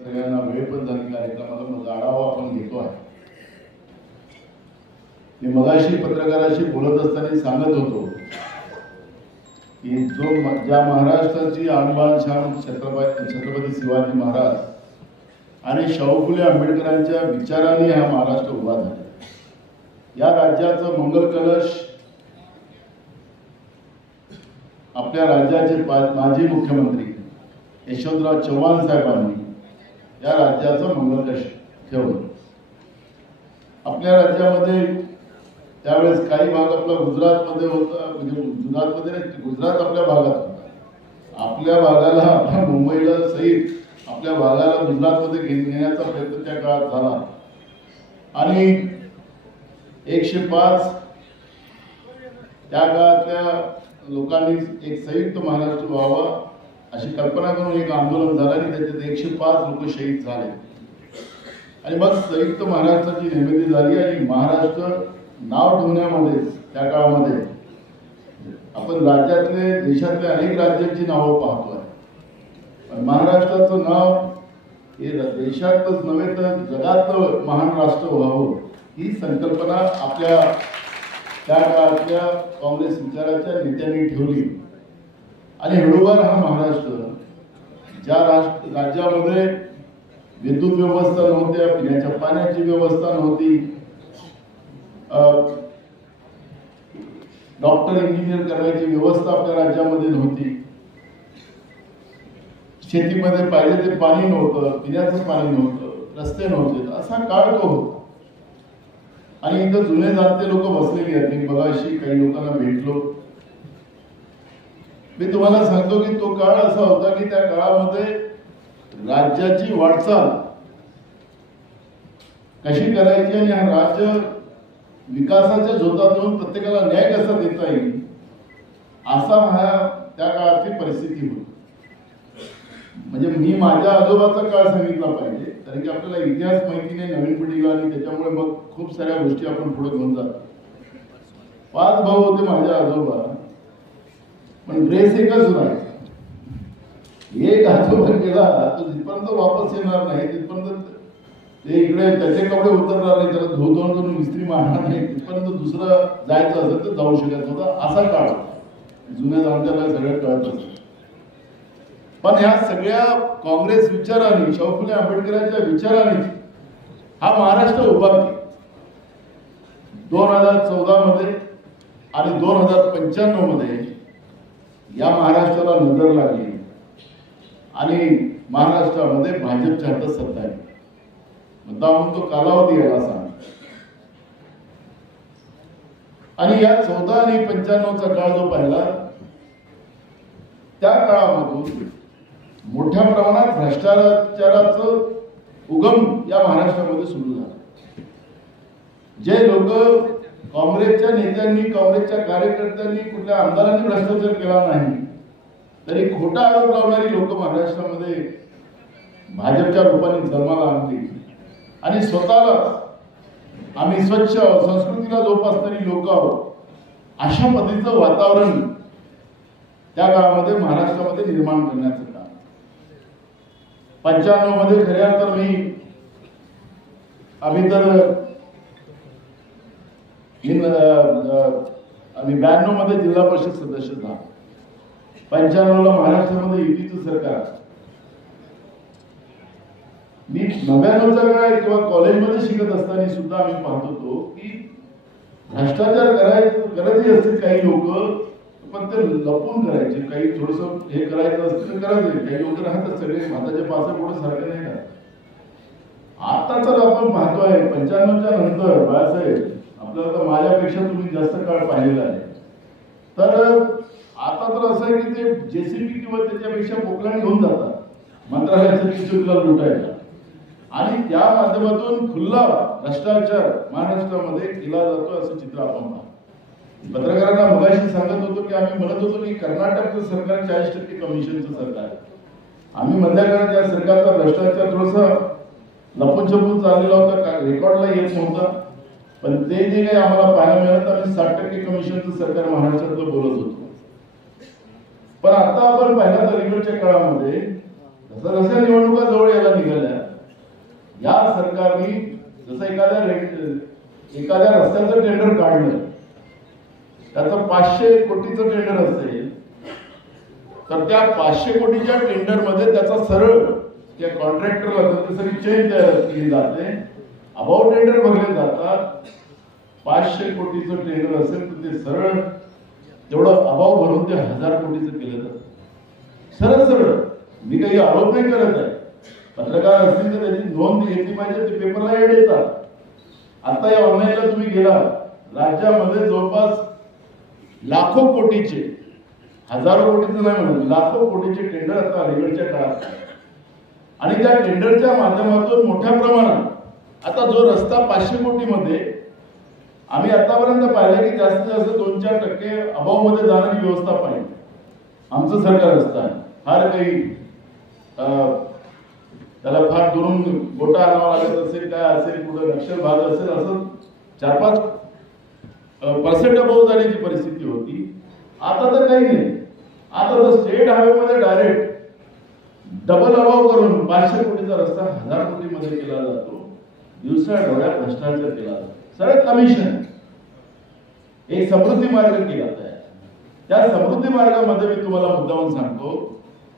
सगळ्यांना वेळ पण झाली कार्यक्रमाला मग आढावा आपण घेतो आहे. मी मगाशी पत्रकाराशी बोलत असताना सांगत होतो की ज्या महाराष्ट्राची आणबाण शान छत्रपती शिवाजी महाराज आणि शाहू फुले आंबेडकरांच्या विचाराने हा महाराष्ट्र उभा झाला. या राज्याचं मंगल कलश आपल्या राज्याचे माजी मुख्यमंत्री यशवंतराव चव्हाण साहेबांनी या राज्याचं मंगल कलश ठेवलं. आपल्या राज्यामध्ये त्यावेळेस काही भाग आपला गुजरातमध्ये होता, म्हणजे गुजरातमध्ये नाही, गुजरात आपल्या भागात होता. आपल्या भागाला आपल्या मुंबईला सहित आपल्या भागाला गुजरातमध्ये घेण्याचा प्रयत्न त्या काळात झाला आणि 105 त्या काळातल्या लोकांनी एक संयुक्त महाराष्ट्र व्हावा अशी कल्पना करून एक आंदोलन झालं आणि त्याच्यात 105 लोक शहीद झाले आणि मग संयुक्त महाराष्ट्राची निर्मिती झाली. आणि महाराष्ट्र नाव ठेवण्यामध्ये त्या काळामध्ये आपण राज्यातले देशातले अनेक राज्यांची नावं पाहतोय, पण महाराष्ट्राचं नाव हे देशातच नव्हे तर जगातलं महान राष्ट्र व्हावं ही संकल्पना आपल्या त्या काळातल्या काँग्रेस विचाराच्या नेत्यांनी ठेवली. आणि हळूवार हा महाराष्ट्र ज्या राज्यामध्ये विद्युत व्यवस्था नव्हत्या, पिण्याच्या पाण्याची व्यवस्था नव्हती, डॉक्टर इंजिनियर करायची व्यवस्था आपल्या राज्यामध्ये नव्हती, शेतीमध्ये पाहिजे ते पाणी नव्हतं, पिण्याचं पाणी नव्हतं, रस्ते नव्हते, असा काळ तो होता. आणि इथं जुने जाणते लोक बसलेली आहेत. मी मगाशी काही लोकांना भेटलो. मी तुम्हाला सांगतो की तो काळ असा होता की त्या काळामध्ये राज्याची वाटचाल कशी करायची आणि हा राज्य विकासाच्या झोतातून प्रत्येकाला न्याय कसा देता येईल असा हा त्या काळातली परिस्थिती होती. म्हणजे मी माझ्या आजोबाचा काळ सांगितला पाहिजे, कारण की आपल्याला इतिहास माहिती नाही नवीन पिढीला, आणि त्याच्यामुळे मग खूप साऱ्या गोष्टी आपण पुढे घेऊन जातो. 5 भाऊ होते माझ्या आजोबा, पण ड्रेस एकच राहायचा. एक आजोबा गेला तो जिथपर्यंत वापस येणार नाही तिथपर्यंत ते इकडे त्याचे कपडे उतरणार नाही, त्याला धुवून करून इस्त्री मारणार नाही, तिथपर्यंत दुसरं जायचं असेल तर जाऊ शकत होता. असा काळ जुन्या जाणत्याला सगळं कळत असत. पण ह्या सगळ्या काँग्रेस विचारांनी, शाहू फुले आंबेडकरांच्या विचारांनी हा महाराष्ट्र उभा केला. 2014 मध्ये आणि 2095 मध्ये या महाराष्ट्राला नजर लागली आणि महाराष्ट्रामध्ये भाजपच्या हातात सत्ता आहे. मुद्दा म्हणून तो कालावधी आहे असा. आणि या 14 आणि 95चा काळ जो पाहिला त्या काळामधून मोठ्या प्रमाणात भ्रष्टाचाराचं उगम या महाराष्ट्रामध्ये सुरू झाला. जे लोक काँग्रेसच्या नेत्यांनी, काँग्रेसच्या कार्यकर्त्यांनी, कुठल्या आमदारांनी भ्रष्टाचार केला नाही तरी खोटा आरोप लावणारी लोक महाराष्ट्रामध्ये भाजपच्या रूपाने जन्माला आणली आणि स्वतःला आम्ही स्वच्छ संस्कृतीला जोपासणारी लोक आहोत अशा पद्धतीचं वातावरण त्या काळामध्ये महाराष्ट्रामध्ये निर्माण करण्याचं काम. 95 मध्ये खऱ्या तर आम्ही 92 मध्ये जिल्हा परिषद सदस्य झालो. 95 ला महाराष्ट्रामध्ये युतीचं सरकार. मी 99चा काळ किंवा कॉलेजमध्ये शिकत असताना सुद्धा आम्ही पाहत होतो की भ्रष्टाचार करायचे असतील काही लोक, पण ते लपून करायचे. काही थोडस हे करायचं असतं तर करायचं. काही लोक राहतात सगळे हाताच्या पासे पुढे सारखे नाही राहत. आता तर आपण पाहतोय 95च्या नंतर बाळासाहेब, आपल्याला तर माझ्यापेक्षा तुम्ही जास्त काळ पाहिलेला आहे, तर आता तर असं आहे की ते जेसीबी किंवा त्याच्यापेक्षा पोकलाने घेऊन जातात मंत्रालयाचं चित्रकला लुटायला आणि त्या माध्यमातून खुल्ला भ्रष्टाचार महाराष्ट्रामध्ये केला जातो असं चित्र आपण पाहतो. पत्रकारांना मगाशी सांगत होतो की आम्ही म्हणत होतो की कर्नाटकचं सरकार 40% कमिशनचं सरकार आहे. आम्ही मधल्या काळात या सरकारचा भ्रष्टाचार थोडासा लपून छपून चाललेला होता, रेकॉर्डला येत नव्हता, पण ते जे काही आम्हाला पाहायला मिळत आम्ही 60% कमिशनचं सरकार महाराष्ट्रातलं बोलत होतो. पण आता आपण पाहिलं तर अलीकडच्या काळामध्ये जसं निवडणुका जवळ यायला निघाल्या एखाद्या रस्त्याचं टेंडर काढलं, त्याचं 500 कोटीचं टेंडर असेल, तर त्या 500 कोटीच्या टेंडर मध्ये त्याचा सरळ त्या कॉन्ट्रॅक्टरला सगळी चेंज केली जाते, अभाव टेंडर भरले जातात. 500 कोटीचं टेंडर असेल तर ते सरळ तेवढं अभाव भरून ते 1000 कोटीचं केलं जातं. सरळ सरळ. मी काही आरोप नाही करत आहे. पत्रकार असतील तर त्याची नोंद घेतली पाहिजे, ते पेपरला ऍड येतात. आता या ऑनलाईनला तुम्ही गेला, राज्यामध्ये जवळपास लाखो कोटीचे, हजारो कोटीचं नाही म्हणत, लाखो कोटीचे टेंडर आता अलीकडच्या काळात, आणि त्या टेंडरच्या माध्यमातून मोठ्या प्रमाणात आता जो रस्ता 500 कोटीमध्ये आम्ही आतापर्यंत पाहिलं की जास्तीत जास्त 2-4% अभाव मध्ये जाणारी व्यवस्था पाहिजे. आमचं सरकार असतं फार काही त्याला फार दुरून गोटा आणावा लागत असेल, काय असेल, कुठं नक्षल भाग असेल, असं 4-5% अभाव जाण्याची परिस्थिती होती. आता तर काही नाही. आता तर स्टेट हायवे मध्ये डायरेक्ट डबल अभाव करून 500 कोटीचा रस्ता 1000 कोटीमध्ये केला जातो. दिवसा डोळ्या भ्रष्टाचार केला जातो. सरळ कमिशन. एक समृद्धी मार्ग केला आहे. त्या समृद्धी मार्गामध्ये मी तुम्हाला मुद्दामून सांगतो,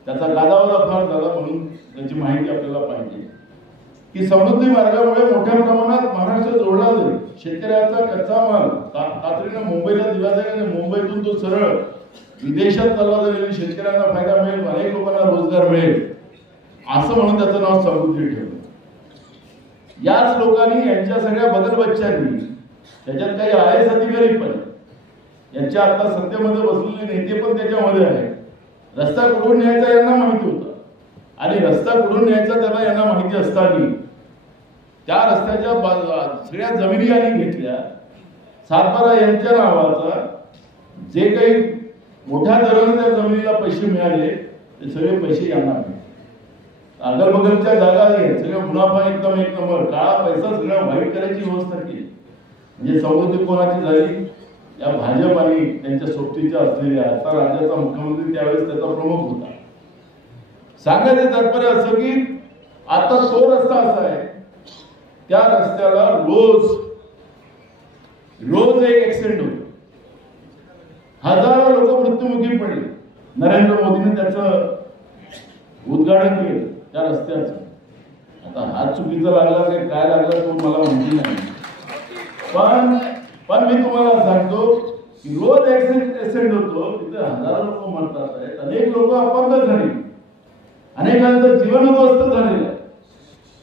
त्याचा गादावादा फार झाला म्हणून त्याची माहिती आपल्याला पाहिजे की समृद्धी मार्गामुळे मोठ्या प्रमाणात महाराष्ट्र जोडला जाईल. शेतकऱ्याचा कच्चा माल तातडीनं मुंबईला दिला जाईल आणि मुंबईतून तो सरळ विदेशात चालला जाईल. शेतकऱ्यांना फायदा मिळेल, अनेक लोकांना रोजगार मिळेल, असं म्हणून त्याचं नाव समृद्धी ठेवलं. याच लोकांनी, यांच्या सगळ्या बगलबच्च्यांनी, त्याच्यात काही आय एस अधिकारी पण, यांच्या आता सत्तेमध्ये बसलेले नेते पण त्याच्यामध्ये आहेत. रस्ता कुठून न्यायचा यांना माहिती होतं, आणि रस्ता कुठून न्यायचा त्याला यांना माहिती असताना त्या रस्त्याच्या सगळ्या जमिनी यांनी घेतल्या. सातबारा यांच्या नावाचा जे काही मोठ्या दराने त्या जमिनीला पैसे मिळाले, ते सगळे पैसे यांना मिळाले. अगलबगलच्या जागा सगळ्या मुनाफा एकदम एक नंबर, काळा पैसा सगळ्या वाईट करायची व्यवस्था केली. म्हणजे समृद्धी कोणाची झाली? या भाजप आणि त्यांच्या सोबतीच्या असलेल्या, आता राज्याचा मुख्यमंत्री त्यावेळेस त्याचा प्रमुख होता. सांगायचं तात्पर्य असं की आता तो रस्ता असा आहे, त्या रस्त्याला रोज एक ऍक्सिडेंट होतो. हजारो लोक मृत्युमुखी पडले. नरेंद्र मोदीने त्याचं उद्घाटन केलं त्या रस्त्याचं. आता हात चुकीचा लागला की काय लागला तो मला माहिती नाही, पण मी तुम्हाला सांगतो की रोज ऍक्सिडेंट होतो. तिथे हजारो लोक मरतात आहेत, अनेक लोक अपंग झाली, अनेकांचं जीवन उद्ध्वस्त झालेलं आहे.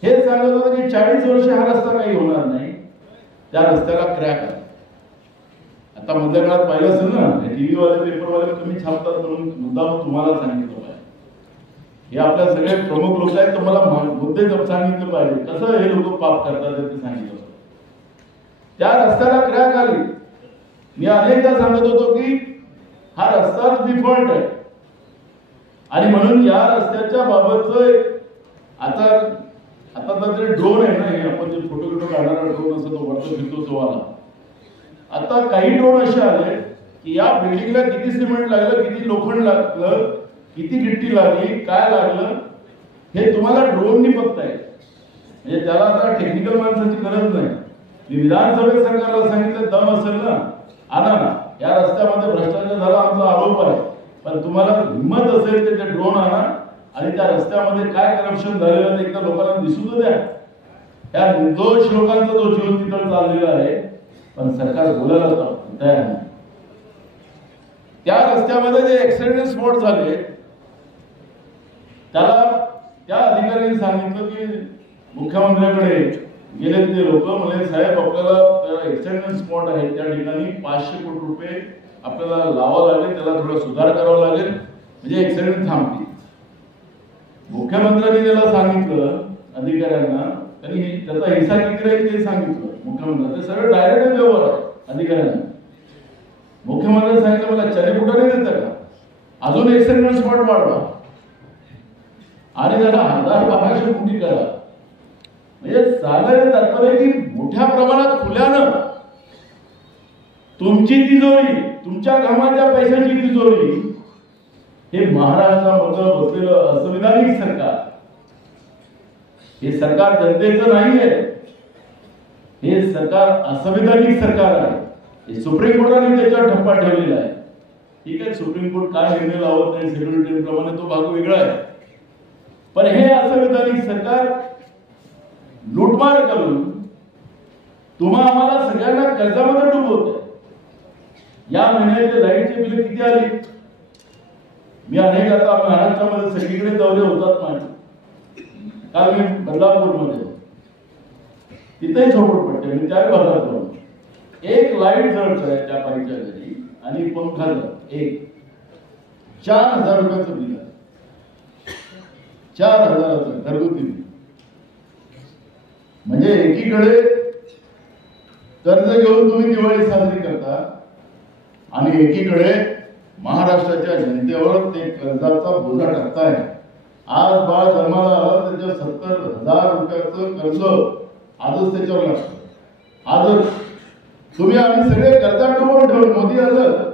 हे सांगत होतं की 40 वर्ष हा रस्ता काही होणार नाही. त्या रस्त्याला क्रॅक आहे. आता मधल्या काळात पाहिलं असेल ना, टीव्ही वाले पेपरवाले कमी छापतात म्हणून मुद्दा तुम्हाला सांगितलं पाहिजे. हे आपल्या सगळे प्रमुख लोक आहेत, तर मला मुद्दे सांगितलं पाहिजे, कसं हे लोक पाप करतात ते सांगितलं. त्या रस्त्याला क्रॅक आली. मी अनेकदा सांगत होतो की हा रस्ताच डिफॉल्ट आहे, आणि म्हणून या रस्त्याच्या बाबतचं आता तर ड्रोन आहे ना, हे आपण जे फोटो काढणारा ड्रोन असतो तो वरती फिरतो तो आला. आता काही ड्रोन असे आले की या बिल्डिंगला किती सिमेंट लागलं, किती लोखंड लागलं, किती गिट्टी लागली, काय लागलं, हे तुम्हाला ड्रोननी बघता येईल. म्हणजे त्याला आता टेक्निकल माणसाची गरज नाही. मी विधानसभेत सरकारला सांगितलं, दम असेल ना आणा ना, या रस्त्यामध्ये भ्रष्टाचार झाला आमचा आरोप आहे, पण तुम्हाला हिंमत असेल तर ते ड्रोन आणा आणि त्या रस्त्यामध्ये काय करप्शन झालेलं आहे एकदा लोकांना दिसू तर द्या. त्या निर्दोष लोकांचा जो जीव तिथं चाललेला आहे, पण सरकार बोलायला तयार नाही. त्या रस्त्यामध्ये जे ऍक्सिडेंट स्पॉट झाले, त्याला त्या अधिकाऱ्यांनी सांगितलं की मुख्यमंत्र्यांकडे गेले ते लोक, म्हणजे साहेब आपल्याला ऍक्सिडेंट स्पॉट आहे त्या ठिकाणी 500 कोटी रुपये आपल्याला लावावं लागेल, त्याला थोडा सुधार करावा लागेल म्हणजे ऍक्सिडेंट थांबतील. मुख्यमंत्र्यांनी त्याला सांगितलं अधिकाऱ्यांना, त्यांनी त्याचा हिस्सा किती राहील ते सांगितलं मुख्यमंत्र्यांना. ते सरळ डायरेक्ट व्यवहार अधिकाऱ्यांना. मुख्यमंत्र्यांनी सांगितलं मला चलिपुटा नाही देतं का, अजून ऍक्सिडेंट स्पॉट वाढवा आणि त्याला 1000-1200 कोटी करा. म्हणजे सांगायचं तात्पर्य की मोठ्या प्रमाणात खुल्यानं तुमची तिजोरी, तुमच्या घामाच्या पैशाची तिजोरी, हे महाराष्ट्रामध्ये बसलेलं असंविधानिक सरकार, हे सरकार जनतेचं नाहीये. हे सरकार असंविधानिक सरकार आहे. हे सुप्रीम कोर्टाने त्याच्यावर ठप्पा ठेवलेला आहे. ठीक आहे, सुप्रीम कोर्ट काय निर्णय लावत नाही शेड्यूल 10 प्रमाणे तो भाग वेगळा आहे. पण हे असंविधानिक सरकार लूटमार करून तुम्हा आम्हाला सगळ्यांना कर्जामध्ये डुबवत आहे. या महिन्याचे लाईटचे बिल किती आले? मी अनेक आता महाराष्ट्रामध्ये सगळीकडे दौरे होतात माझे. काल मी बदलापूरमध्ये तिथेही झोपडपट्टी मी त्या भागात जाऊन एक लाईट जळत आहे त्या बाईच्या घरी आणि पंखा एक 4,000 रुपयाचं बिल आहे. 4,000चं घरगुती बिल. म्हणजे एकीकडे कर्ज घेऊन तुम्ही दिवाळी साजरी करता आणि एकीकडे महाराष्ट्राच्या जनतेवर ते कर्जाचा बोजा टाकताय. आज बाळ जन्माला आला त्याच्या 70,000 रुपयाचं कर्ज आजच त्याच्यावर लागतं. आजच तुम्ही आम्ही सगळे कर्जात डुबवून ठेवून मोदी आलं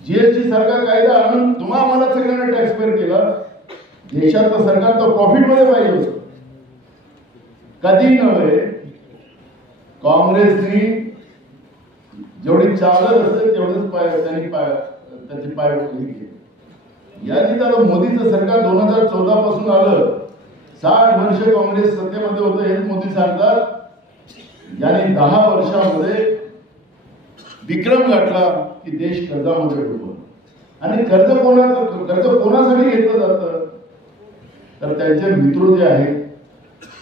जीएसटी सारखा कायदा आणून तुम्हा आम्हाला सगळ्यांना टॅक्स पेअर केला. देशाचं सरकार तर प्रॉफिट मध्ये पाहिजे होतं. कधी नव्हे काँग्रेसनी जेवढी चालत असते तेवढेच त्यांनी त्याची पाय घेतली. यांनी तर मोदीचं सरकार 2014 पासून आलं. 60 वर्ष काँग्रेस सत्तेमध्ये होतं हेच मोदी सांगतात. यांनी 10 वर्षामध्ये विक्रम गाठला की देश कर्जामध्ये डुबला. आणि कर्ज कोणासाठी घेतलं जातं तर त्यांचे मित्र जे आहेत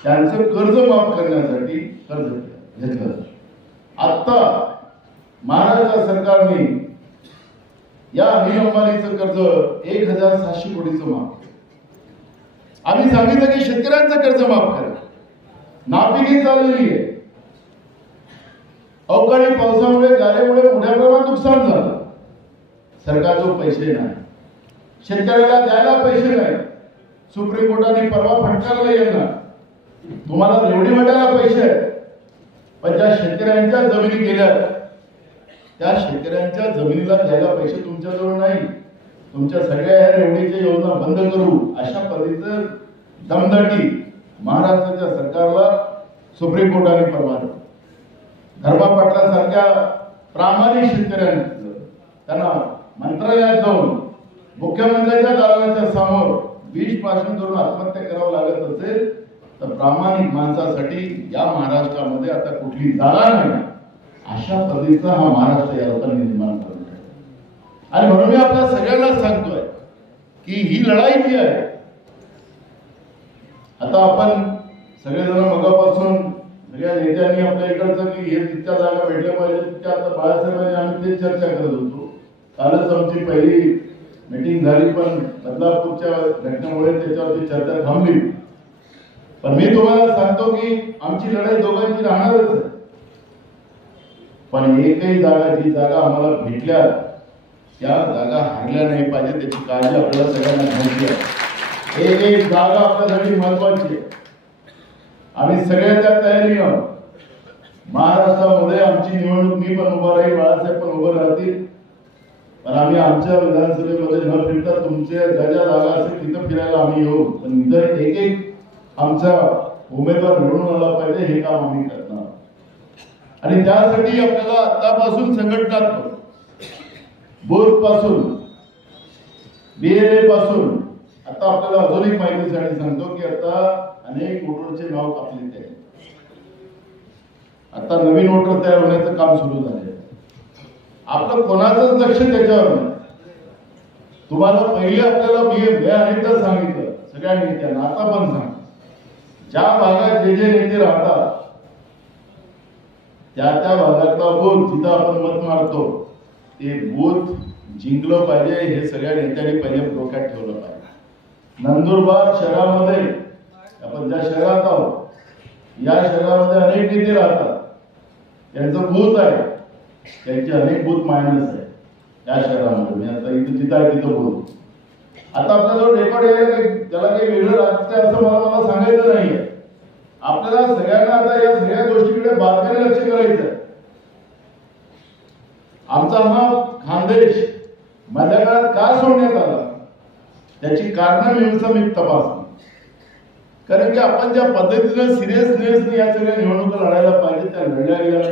त्यांचं कर्ज माफ करण्यासाठी कर्ज घेतलं जातं. आता महाराष्ट्र सरकारने या अनिल अंबानीचं कर्ज 1,700 कोटीचं माफ केलं. आम्ही सांगितलं की शेतकऱ्यांचं कर्ज माफ करा. नापिकी चाललेली आहे. अवकाळी पावसामुळे गाऱ्यामुळे मोठ्या प्रमाणात नुकसान झालं. सरकारजवळ पैसे नाही, शेतकऱ्याला द्यायला पैसे नाही. सुप्रीम कोर्टाने परवा फटकारलं यांना. तुम्हाला एवढी वाटायला पैसे आहेत पण ज्या शेतकऱ्यांच्या जमिनी गेल्या त्या शेतकऱ्यांच्या जमिनीला द्यायला पैसे तुमच्याजवळ नाही. तुमच्या सगळ्या ह्या रेवडीच्या योजना बंद करू अशा पद्धतीचं दमदाटी महाराष्ट्राच्या सरकारला सुप्रीम कोर्टाने परवा दिला. धर्मा पाटलासारख्या प्रामाणिक शेतकऱ्यांचं त्यांना मंत्रालयात जाऊन मुख्यमंत्र्यांच्या दालनाच्या समोर विष भाषण करून आत्महत्या करावं लागत असेल तर प्रामाणिक माणसासाठी या महाराष्ट्रामध्ये आता कुठली जागा नाही. अशा पद्धतीचा हा महाराष्ट्र या लोकांनी निर्माण करून ठेवला. आणि म्हणून मी आपल्या सगळ्यांना सांगतोय की ही लढाई जी आहे आता आपण सगळेजण मगापासून सगळ्या नेत्यांनी आपल्या इकडचं की हे तितक्या जागा भेटल्या पाहिजे तितक्या आता बाळासाहेबांनी आम्ही तेच चर्चा करत होतो. कालच आमची पहिली मीटिंग झाली पण बदलापूरच्या घटनेमुळे त्याच्यावरती चर्चा थांबली. पण मी तुम्हाला सांगतो की आमची लढाई दोघांची राहणारच आहे. पण एकही जागा जी जागा आम्हाला भेटल्या त्या जागा हारल्या नाही पाहिजे त्याची काळजी आपल्याला सगळ्यांना घ्यायची आहे. एक जागा आपल्यासाठी महत्वाची आहे. आम्ही सगळ्या त्या तयारी आहोत. महाराष्ट्रामध्ये आमची निवडणूक मी पण उभा राहील, बाळासाहेब पण उभं राहतील. पण आम्ही आमच्या विधानसभेमध्ये न फिरता तुमच्या ज्या ज्या जागा असेल तिथं फिरायला आम्ही येऊ. पण इतर एक आमचा उमेदवार निवडून आला पाहिजे हे काम आम्ही करणार. आणि त्यासाठी आपल्याला आतापासून संघटनात्मक बूथ पासून BLA पासून आता आपल्याला अजून एक माहितीसाठी सांगतो की आता अनेक वोटरचे नाव कापले आहेत. आता नवीन वोटर तयार होण्याचं काम सुरू झाले. आपलं कोणाचंच लक्ष त्याच्यावर नाही. तुम्हाला पहिले आपल्याला मी अनेकदा सांगितलं सगळ्या नेत्यांना आता पण सांग ज्या भागात जे नेते राहतात त्या त्या भागातला बूथ जिथं आपण मत मारतो ते बूथ जिंकलं पाहिजे हे सगळ्या नेत्यांनी पहिले डोक्यात ठेवलं पाहिजे. नंदुरबार शहरामध्ये आपण ज्या शहरात आहोत या शहरामध्ये अनेक नेते राहतात. त्यांचं बूथ आहे त्यांचे अनेक बूथ मायनस आहे या शहरामध्ये. मी आता इथं जिथं आहे तिथं बूथ. आता आपल्याजवळ रेकॉर्ड यायला त्याला काही वेगळं राहतं असं मला सांगायचं नाहीये. आपल्याला सगळ्यांना आता या सगळ्या गोष्टीकडे बारकाईने लक्ष करायचं आहे. आमचा हा खानदेश मधल्या काळात का सोडण्यात आला त्याची कारणं मी तपासली. कारण की आपण ज्या पद्धतीनं सिरियसनेसने या सगळ्या निवडणुका लढायला पाहिजे त्या लढल्या गेल्या,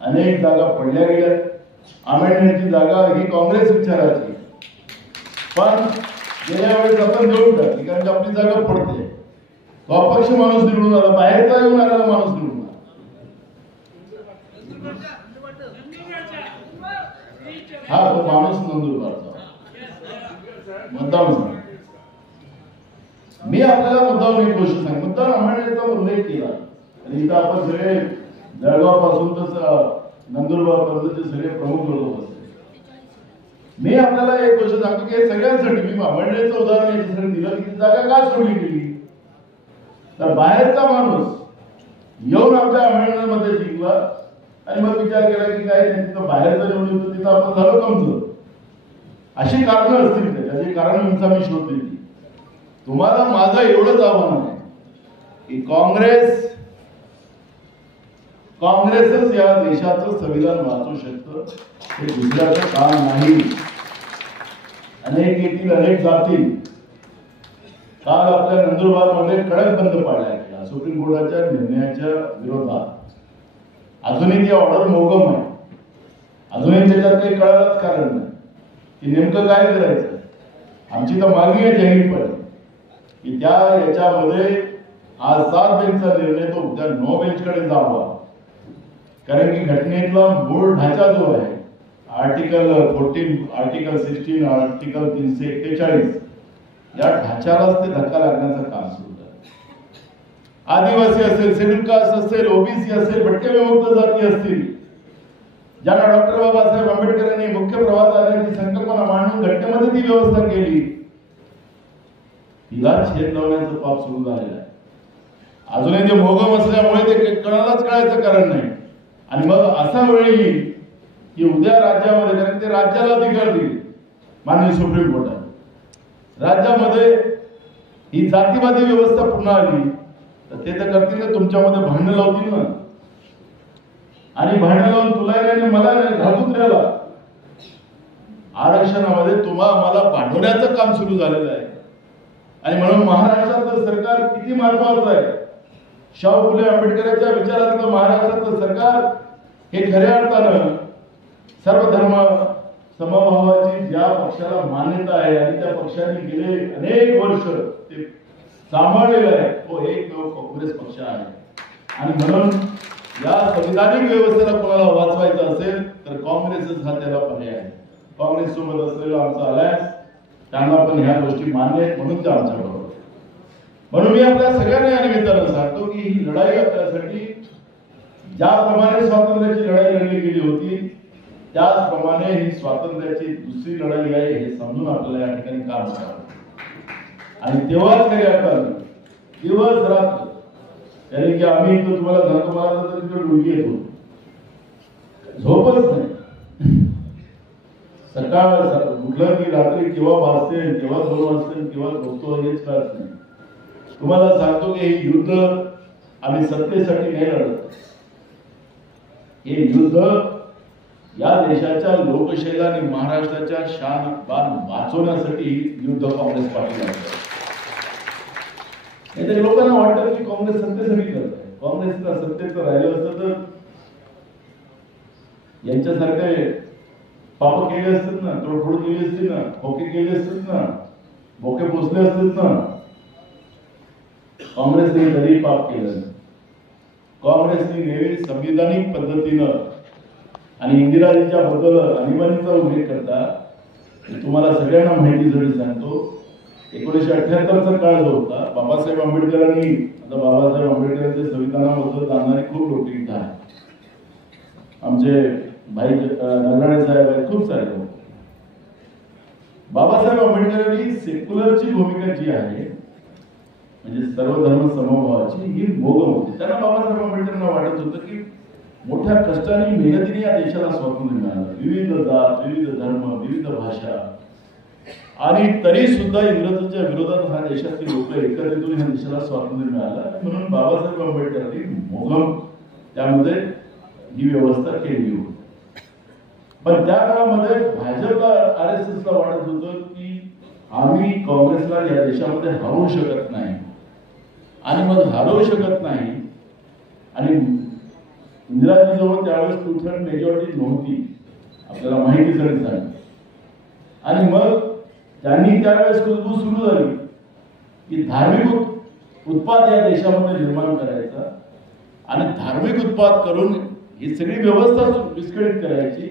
अनेक जागा पडल्या गेल्या. अमेंडमेंटची जागा ही काँग्रेस विचाराची, पण गेल्या वेळेस आपण देऊन टाकली कारण की आपली जागा पडते. तो अपक्ष माणूस निवडून आला, बाहेरचा येऊन आलेला माणूस निवडून आला. हा तो माणूस नंदुरबारचा मुद्दाम सांग. मी आपल्याला मुद्दाम एक गोष्ट सांग, मुद्दाम अमेंडमेंटचा उल्लेख केला आणि इथं आपण सगळे जळगाव पासून तर नंदुरबार पर्यंतचे सगळे प्रमुख लोक बसले. मी आपल्याला एक गोष्ट सांगतो की सगळ्यांसाठी मी अमेंडमेंटचं उदाहरण याच्यासाठी दिलं की जागा का सोडली गेली. तर बाहेरचा माणूस येऊन आमच्या अमेंडमेंटमध्ये जिंकला आणि मग विचार केला की काय तिथं बाहेरचं निवडून येतो तिथं आपण झालो कमजोर. अशी कारणं असतील त्याची कारणं मी शोधली. तुम्हाला माझं एवढंच आव्हान आहे की काँग्रेसच या देशाचं संविधान वाचू शकतं, हे दुसऱ्याचं काम नाही. अनेक येथील अनेक जातील. काल आपल्या नंदुरबार मध्ये कडक बंद पाडला गेला सुप्रीम कोर्टाच्या निर्णयाच्या विरोधात. अजूनही ती ऑर्डर मोगम आहे, अजूनही त्याच्यात काही कळालंच कारण नाही की नेमकं काय करायचं. आमची तर मागणी आहे जाहीरपणे की त्या याच्यामध्ये आज 7 बेंचचा निर्णय तो उद्या 9 बेंचकडे जावा. कारण की घटनेतला मूळ ढाचा जो आहे आर्टिकल 14, आर्टिकल 16, आर्टिकल 341 या ढाच्यालाच ते धक्का लागण्याचं काम सुरू आहे. आदिवासी असेल, शेड्यूल कास्ट असेल, ओबीसी असेल, भटके विमुक्त जाती असतील, ज्यांना डॉक्टर बाबासाहेब आंबेडकरांनी मुख्य प्रवाहाची संकल्पना मांडून घटनेमध्ये ती व्यवस्था केली, तिला छेद लावण्याचं पाप सुरू झालेलं आहे. अजूनही ते मोगम असल्यामुळे ते कोणालाच कळायचं कारण नाही. आणि मग असा वेळ येईल की उद्या राज्यामध्ये, कारण ते राज्याला अधिकार दिले माननीय सुप्रीम कोर्टाने, राज्यामध्ये ही जातीवादी व्यवस्था पुन्हा आली तर ते तर करतील ना, तुमच्यामध्ये भांडण लावतील ना. आणि भांडण लावून तुला नाही मला नाही घालूत्र्याला आरक्षणामध्ये मला पाठवण्याचं काम सुरू झालेलं आहे. आणि म्हणून महाराष्ट्राचं सरकार किती महत्वाचं आहे. शाहू फुले आंबेडकरांच्या विचारातलं महाराष्ट्राचं सरकार हे खऱ्या अर्थानं सर्व धर्म समभावाची ज्या पक्षाला मान्यता आहे आणि त्या पक्षाने गेले अनेक वर्ष ते सांभाळलेलं आहे तो एकमेव काँग्रेस पक्ष आहे. आणि म्हणून या संविधानिक व्यवस्थेला कोणाला वाचवायचं असेल तर काँग्रेसच हा त्याला पर्याय आहे. काँग्रेस सोबत असलेला आमचा अलायन्स त्यांना पण ह्या गोष्टी मान्य आहेत म्हणून ते आमच्या बरोबर. म्हणून मी आपल्या सगळ्यांना या निमित्तानं सांगतो की ही लढाई आपल्यासाठी ज्याप्रमाणे स्वातंत्र्याची लढाई लढली गेली होती त्याचप्रमाणे ही स्वातंत्र्याची दुसरी लढाई आहे हे समजून आपल्याला या ठिकाणी काम करावं. आणि तेव्हाच खऱ्या अर्थानं दिवस रात्र कारण की आम्ही इथं तुम्हाला सांगतो मला तर तिथे डोळगी येतो, झोपच नाही. सकाळ उठलं की रात्री केव्हा वाजते, केव्हा 2 वाजते, केव्हा झोपतो हेच कळत नाही. तुम्हाला सांगतो की हे युद्ध आम्ही सत्तेसाठी नाही लढत. हे युद्ध या देशाच्या लोकशाहीला आणि महाराष्ट्राच्या शान बान वाचवण्यासाठी युद्ध काँग्रेस पार्टी लढते. नाहीतरी लोकांना वाटतं की काँग्रेस सत्तेसाठी करत आहे. काँग्रेसला सत्तेचं राहिलं असतं तर यांच्यासारखे पाप केले असतात ना, तोडफोड केली असती ना, खोके केले असतात ना, भोके पोचले असतात ना. काँग्रेसने कधी पाप केलं. काँग्रेसने नेहमी संविधानिक पद्धतीनं आणि इंदिराजींच्या बद्दल आणीबाणीचा उल्लेख करता तुम्हाला सगळ्यांना माहिती जरी सांगतो. 1978चा काळ जो होता, बाबासाहेब आंबेडकरांनी, आता बाबासाहेब आंबेडकरांच्या संविधानाबद्दल जाणणारे खूप लोक इथं आहेत. आमचे भाई नगराणे साहेब आहेत, खूप सारे लोक. बाबासाहेब आंबेडकरांनी सेक्युलरची भूमिका जी आहे म्हणजे सर्व धर्म समभावाची ही मोगम होती. त्यांना बाबासाहेब आंबेडकरांना वाटत होतं की मोठ्या कष्टाने मेहनतीने या देशाला स्वातंत्र्य मिळालं. विविध जात, विविध धर्म, विविध भाषा आणि तरी सुद्धा इंग्रजांच्या विरोधात हा देशातील लोक एकत्र येऊन या देशाला स्वातंत्र्य मिळालं. म्हणून बाबासाहेब आंबेडकरांनी मोगम त्यामध्ये ही व्यवस्था केली होती. पण त्या काळामध्ये भाजपला RSSला वाटत होतं की आम्ही काँग्रेसला या देशामध्ये हरवू शकत नाही. आणि मग हरवू शकत नाही. आणि इंदिराजीजवळ त्यावेळेस 2/3 मेजॉरिटी नव्हती, आपल्याला माहिती झाली. आणि मग त्यांनी त्यावेळेस कुजबूज सुरू झाली की धार्मिक उत्पाद या देशामध्ये निर्माण करायचा आणि धार्मिक उत्पाद करून ही सगळी व्यवस्था विस्कळीत करायची.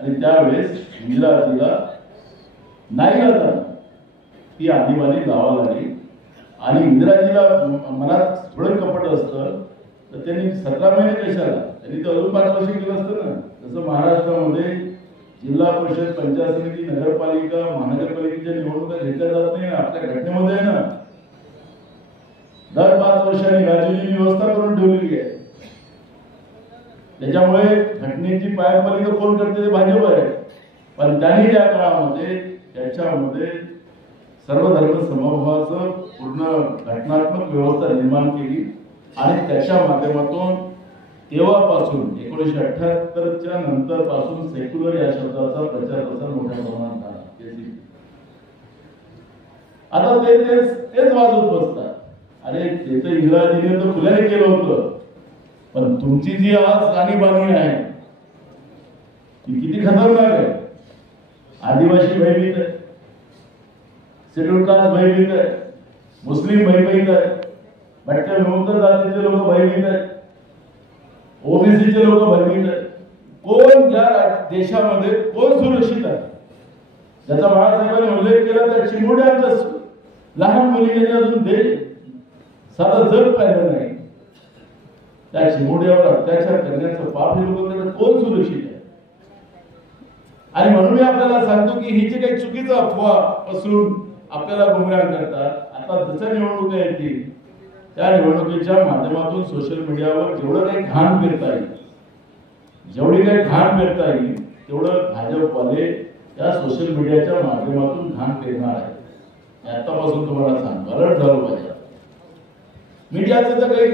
आणि त्यावेळेस इंदिराजीला नाईलाजाने ती आणीबाणी लावावी लागली. आणि इंदिराजीला मनात थोडं कपट असतं तर त्यांनी 17 महिने कशाला, त्यांनी तर अजून 5 वर्ष केलं असतं ना. जसं महाराष्ट्रामध्ये जिल्हा परिषद, पंचायत समिती, नगरपालिका, महानगरपालिकेच्या निवडणुका घेतल्या जात नाही ना, आपल्या घटनेमध्ये आहे ना. दर 5 वर्षांनी राज्याची व्यवस्था करून ठेवलेली आहे. त्याच्यामुळे घटनेची पायंपालिका कोण करते ते भाजप आहे. पण त्यांनी त्या काळामध्ये त्याच्यामध्ये सर्व धर्म समभावाचं पूर्ण घटनात्मक व्यवस्था निर्माण केली. आणि त्याच्या माध्यमातून तेव्हापासून 1978च्या नंतर पासून सेक्युलर या शब्दाचा प्रचार प्रसार मोठ्या प्रमाणात झाला. आता तेच वाजवत बसतात. अरे ते तर इंदिराजीने तर खुल्याने केलं होतं, पण तुमची जी आज आणीबाणी आहे ती किती खतरनाक आहे. आदिवासी भयभीत आहे, शेड्यूल कास्ट भयभीत आहे, मुस्लिम भयभीत आहे, भटक्या विमुक्त जातीचे लोक भयभीत आहेत, ओबीसीचे लोक भयभीत आहेत. कोण या देशामध्ये कोण सुरक्षित आहे? ज्याचा बाळासाहेबांनी उल्लेख केला त्या चिमुरड्यांच्या लहान मुलीने अजून साधं जग पाहिलं नाही. त्या चिमुरड्यावर अत्याचार करण्याचं पाप हे लोक कोण सुरक्षित आहे? आणि म्हणून मी आपल्याला सांगतो की ही जी काही चुकीचा अफवा पसरून आपल्याला गुमराह करतात. आता जसं निवडणुका येतील त्या निवडणुकीच्या माध्यमातून सोशल मीडियावर जेवढं काही घाण फिरता येईल, जेवढी काही घाण फिरता येईल तेवढं भाजपवाले त्या सोशल मीडियाच्या माध्यमातून घाण फिरणार आहे. आतापासून तुम्हाला सांगतो, अलर्ट झालं पाहिजे. मीडियाचं तर काही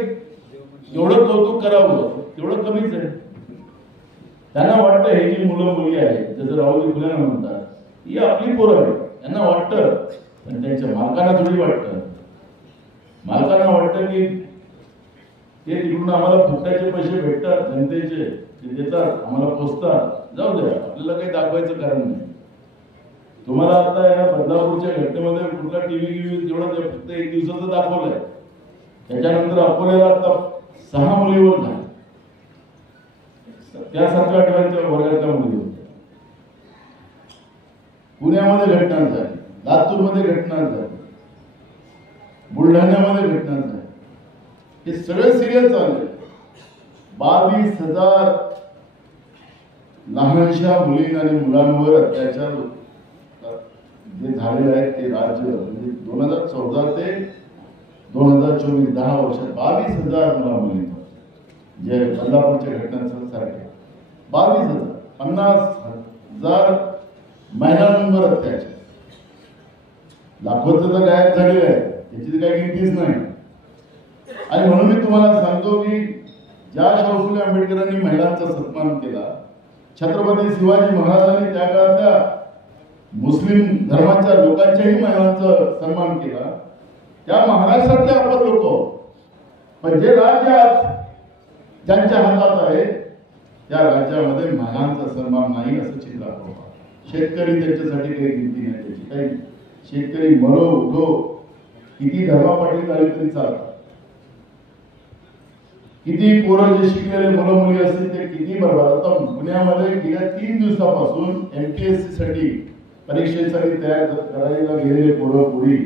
एवढं कौतुक करावं तेवढं कमीच आहे. त्यांना वाटतं हे जी मुलं मुली आहेत, जसं राहुल फुले म्हणतात, ही आपली पोरं आहे, त्यांना वाटतं. पण त्यांच्या मालकांना थोडी वाटतं. मालकांना वाटतं की ते तिकडून आम्हाला फुकटाचे पैसे भेटतात, जनतेचे ते देतात, आम्हाला पोचतात, जाऊ द्या, आपल्याला काही दाखवायचं कारण नाही. तुम्हाला आता या बदलापूरच्या घटनेमध्ये कुठला टीव्ही जेवढं फक्त 1 दिवसाचं दाखवलंय. त्याच्यानंतर अकोल्याला आता 6 मुलीवर झाले, त्या 7-8 वर्गातल्या मुली होत्या. पुण्यामध्ये घटना झाली, लातूरमध्ये घटना झाली, बुलढाण्यामध्ये घटना झाली. हे सगळे सिरियल चालले. 22,000 लहानशा मुली आणि मुलांवर अत्याचार जे झालेले आहेत ते राज्य म्हणजे 2014 ते 2024 10 वर्षात 22,000 मुली जे बदलापूरच्या घटनांसारखे 22,000 50,000 महिलांवर अत्याचार. लाखोचं तर गायब झालेलं आहे, त्याची काही गिनतीच नाही. आणि म्हणून मी तुम्हाला सांगतो की ज्या शाहू फुले आंबेडकरांनी महिलांचा सन्मान केला, छत्रपती शिवाजी महाराजांनी त्या काळातल्या मुस्लिम धर्माच्या लोकांच्याही महिलांचा सन्मान केला, त्या महाराष्ट्रातले आपण लोक. पण जे राज्य आज ज्यांच्या हातात आहे त्या राज्यामध्ये महिलांचा सन्मान नाही असं चित्र आपण. शेतकरी त्यांच्यासाठी काही गिनती नाही त्याची. काही शेतकरी मरो उठो किती धर्मापाठी झाली तरी चालतात. किती पोरं जे शिकलेले मुलं मुली असतील ते किती बरोबर. आता पुण्यामध्ये गेल्या 3 दिवसापासून MPSC साठी परीक्षेसाठी तयार करायला गेलेले पोरं पोरी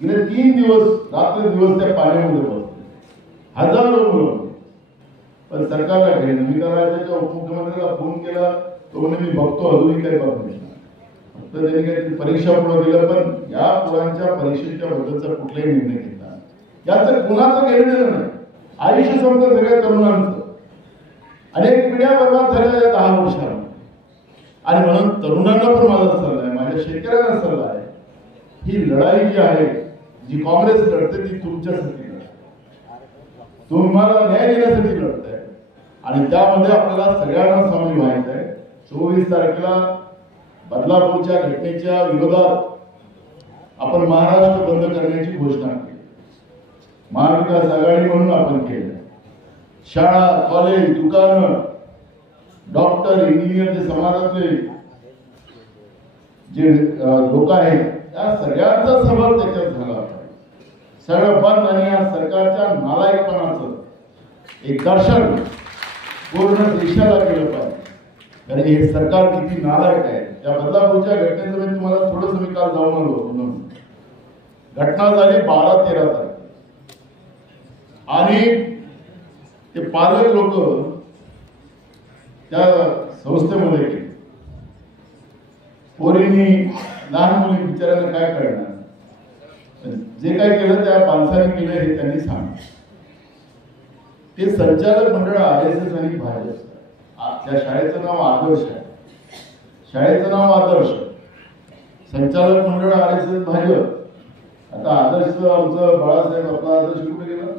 गेले 3 दिवस रात्र दिवस त्या पाण्यामध्ये बसले, हजारो मुलं. पण सरकारला घेणं. मी त्या राज्याच्या उपमुख्यमंत्र्याला फोन केला, तो म्हणे मी बघतो, अजूनही काही बघतो. फक्त त्यांनी काही परीक्षा पुढे गेलं, पण या पोरांच्या परीक्षेच्या बद्दलचा कुठलाही निर्णय घेतला याचं कुणाचं घेणं नाही. आयुष्य संपलं सगळ्या तरुणांचं. अनेक पिढ्या बर्बाद झाल्या या 10 वर्षांमध्ये. आणि म्हणून तरुणांना पण माझा सल्ला आहे, माझ्या शेतकऱ्यांना सल्ला आहे, ही लढाई जी आहे जी काँग्रेस लढते ती तुमच्यासाठी लढते, तुम्हाला न्याय देण्यासाठी लढत आहे. आणि त्यामध्ये आपल्याला सगळ्यांना सामील व्हायचं आहे. 24 तारखेला बदलापूरच्या घटनेच्या विरोधात आपण महाराष्ट्र बंद करण्याची घोषणा केली. महाविकास आघाडी म्हणून आपण केलं. शाळा, कॉलेज, दुकानं, डॉक्टर, इंजिनियर, जे समाजातले जे लोक आहेत त्या सगळ्यांचा सहभाग त्याच्यात झाला होता. सगळं बंद आणि या सरकारच्या नालायकपणाचं एक दर्शन पूर्ण देशाला केलं पाहिजे. कारण हे सरकार किती नालायक आहे. त्या बदलापूरच्या घटनेचं मी तुम्हाला थोडंसं मी काल जाऊन आलो म्हणून. घटना झाली 12-13 तारखेला आणि ते पालक लोक त्या संस्थेमध्ये गेले. पोरींनी, लहान मुली बिचारांना काय करणार, जे काय केलं त्या माणसाने केलं हे त्यांनी सांगितलं. ते संचालक मंडळ RSS आणि भाजप. त्या शाळेचं नाव आदर्श आहे. शाळेचं नाव आदर्श, संचालक मंडळ RSS भाजप. आता आदर्श आमचं बाळासाहेब, आपला आदर्श कुठे गेला?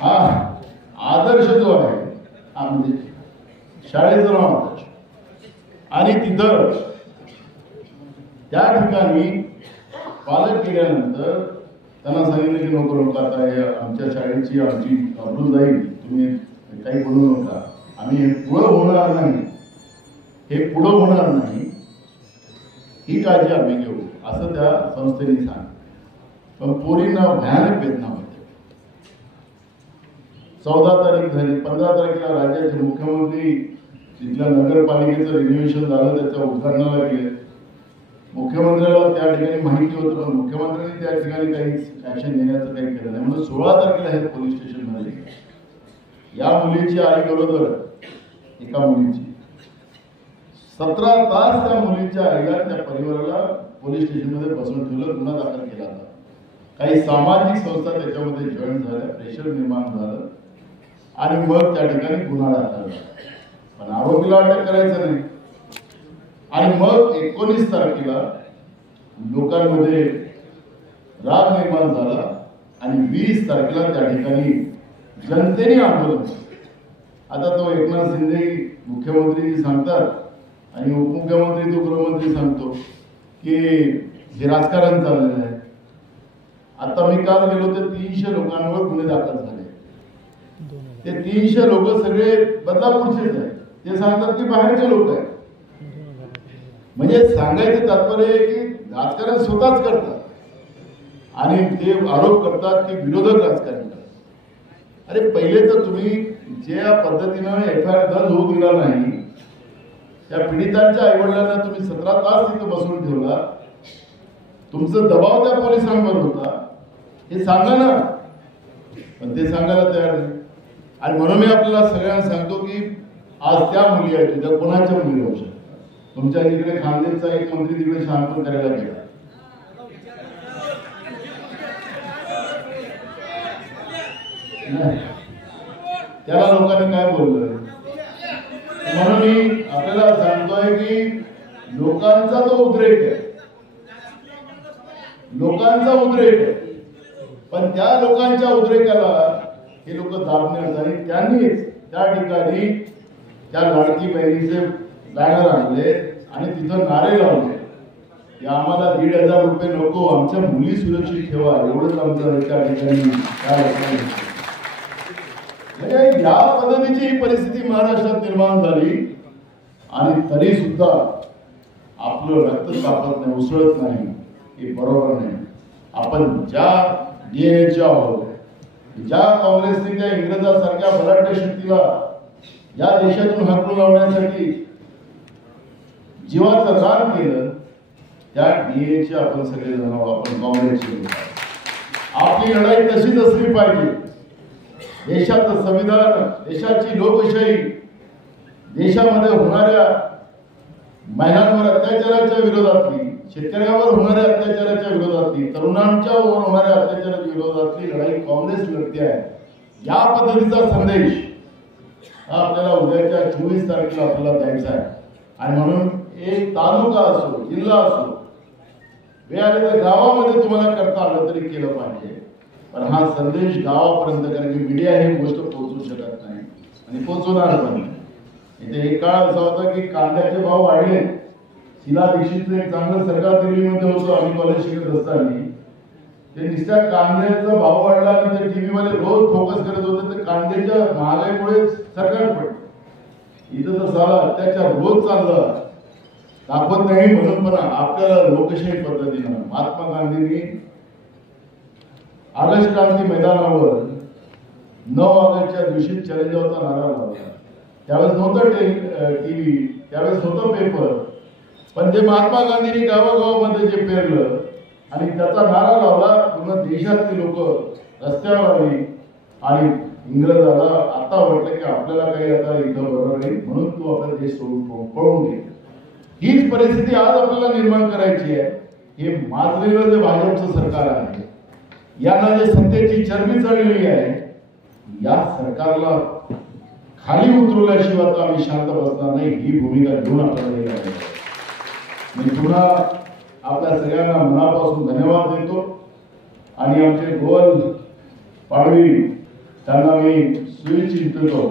हा आदर्श जो आहे म्हणजे शाळेचं नाव आदर्श. आणि तिथं त्या ठिकाणी पालक गेल्यानंतर त्यांना सांगितलं की नको आता आमच्या शाळेची आमची अब्रू जाईल, तुम्ही काही बोलू नका, आम्ही हे पुढं होणार नाही, हे पुढं होणार नाही, ही काळजी आम्ही घेऊ असं त्या संस्थेने सांगितलं. पण पोरींना भयानक वेदना होते. 14 तारीख झाली. 15 तारखेला राज्याचे मुख्यमंत्री तिथल्या नगरपालिकेचं रिनोव्हेशन झालं, त्याच्या उद्घाटनाला गेले. मुख्यमंत्र्याला त्या ठिकाणी माहिती होतं पण मुख्यमंत्र्यांनी त्या ठिकाणी काही ऍक्शन घेण्याचं काही केलं नाही. म्हणून 16 तारखेला हे पोलीस स्टेशनमध्ये या मुलीची आई बरोबर एका मुलीची 17 तास त्या मुलीच्या आईला, त्या परिवाराला पोलीस स्टेशनमध्ये बसवून ठेवलं, गुन्हा दाखल केला होता. काही सामाजिक संस्था त्याच्यामध्ये जॉईन झाल्या, प्रेशर निर्माण झालं आणि मग त्या ठिकाणी गुन्हा दाखल झाला. पण आरोपीला अटक करायचं नाही. आणि मग 19 तारखेला लोकांमध्ये राग निर्माण झाला आणि 20 तारखेला त्या ठिकाणी जनतेने आंदोलन. आता तो एकनाथ शिंदे मुख्यमंत्री सांगतात आणि उपमुख्यमंत्री तो गृहमंत्री सांगतो की हे राजकारण चाललेलं आहे. आता मी काल गेलो तर 300 लोकांवर गुन्हे दाखल झाले. ते 300 लोक सगळे बदलापूरचेच आहेत. ते सांगतात की बाहेरचे लोक आहेत. म्हणजे सांगायचं तात्पर्य आहे की राजकारण स्वतःच करतात आणि ते आरोप करतात की विरोधक राजकारण करतात. अरे पहिले तर तुम्ही ज्या पद्धतीनं FIR दर्ज होऊ दिला नाही, त्या पीडितांच्या आईवडिलांना तुम्ही 17 तास तिथं बसवून ठेवला, तुमचा दबाव त्या पोलिसांवर होता, हे सांगा ना. पण ते सांगायला तयार नाही. आणि म्हणून मी आपल्याला सगळ्यांना सांगतो की आज त्या मुली आहेत, तुझ्या कोणाच्या मुली होऊ शकतात. तुमच्या तिकडे खानदेशचा एक मंत्री तिकडे शहाणपण करायला गेला. त्याला लोकांनी काय बोललं. म्हणून मी आपल्याला सांगतोय की लोकांचा तो उद्रेक आहे, लोकांचा उद्रेक आहे. पण त्या लोकांच्या उद्रेकाला हे लोक दाबण्यात आणि त्यांनीच त्या ठिकाणी त्या लाडकी बहिणीचे बॅनर आणले आणि तिथं नारे लावले की आम्हाला 1,500 रुपये नको, आमच्या मुली सुरक्षित ठेवा, एवढंच आमचं त्या ठिकाणी. म्हणजे या पद्धतीची ही परिस्थिती महाराष्ट्रात निर्माण झाली आणि तरी सुद्धा आपलं रक्त तापत नाही, उसळत नाही, हे बरोबर नाही. आपण ज्या DNAच्या आहोत, ज्या काँग्रेसने त्या इंग्रजासारख्या बलाढ्य शक्तीला या देशातून हाकलून लावण्यासाठी जीवाचं रान केलं, त्या DNAचे आपण सगळे जण, आपण काँग्रेसचे लोक. आपली लढाई तशीच असली पाहिजे. देशाचं संविधान, देशाची लोकशाही, देशामध्ये होणाऱ्या महिलांवर अत्याचाराच्या विरोधातली, शेतकऱ्यावर होणाऱ्या अत्याचाराच्या विरोधातली, तरुणांच्यावर होणाऱ्या अत्याचाराच्या विरोधातली लढाई काँग्रेस लढते आहे. या पद्धतीचा संदेश हा आपल्याला उद्याच्या 24 तारखेला आपल्याला द्यायचा आहे. आणि म्हणून एक तालुका असो, जिल्हा असो, वेळ आले तर गावामध्ये तुम्हाला करता आलं तरी केलं पाहिजे. पण हा संदेश गावापर्यंत, कारण की मीडिया ही गोष्ट पोहोचू शकत नाही आणि पोहोचवणार पण नाही. इथे एक काळ असा होता की कांद्याचे भाव वाढले, शीला दीक्षितचं एक चांगलं सरकार दिल्लीमध्ये होतं आम्ही कॉलेज शिकत असताना. ते नुसत्या कांद्याचा भाव वाढला आणि ते टीव्ही मध्ये रोज फोकस करत होते ते कांद्याच्या महागाईमुळे सरकार पडलं. इथं तर साला अत्याचार रोज चालला दाखवत नाही म्हणून पण आपल्याला लोकशाही पद्धतीनं महात्मा गांधींनी ऑगस्ट क्रांती मैदानावर 9 ऑगस्टच्या दिवशी चले जाऊचा नारा लावला. त्यावेळेस नव्हतं टीव्ही, त्यावेळेस नव्हतं पेपर, पण ते महात्मा गांधींनी गावागावामध्ये जे पेरलं आणि त्याचा नारा लावला, पूर्ण देशातली लोक रस्त्यावर आली आणि इंग्रजाला आता वाटलं की आपल्याला काही आता इथं बरोबर नाही म्हणून तू आपला देश सोडून पळून गेला. हीच परिस्थिती आज आपल्याला निर्माण करायची आहे. हे माजलेलं जे भाजपचं सरकार आहे, यांना जे सत्तेची चरबी चढलेली आहे, या सरकारला खाली उतरवल्याशिवाय तर आम्ही शांत बसणार नाही ही भूमिका घेऊन आपल्याला गेला आहे. मी पुन्हा आपल्या सगळ्यांना मनापासून धन्यवाद देतो आणि आमचे गोल पाडवी त्यांना मी शुभेच्छा देतो.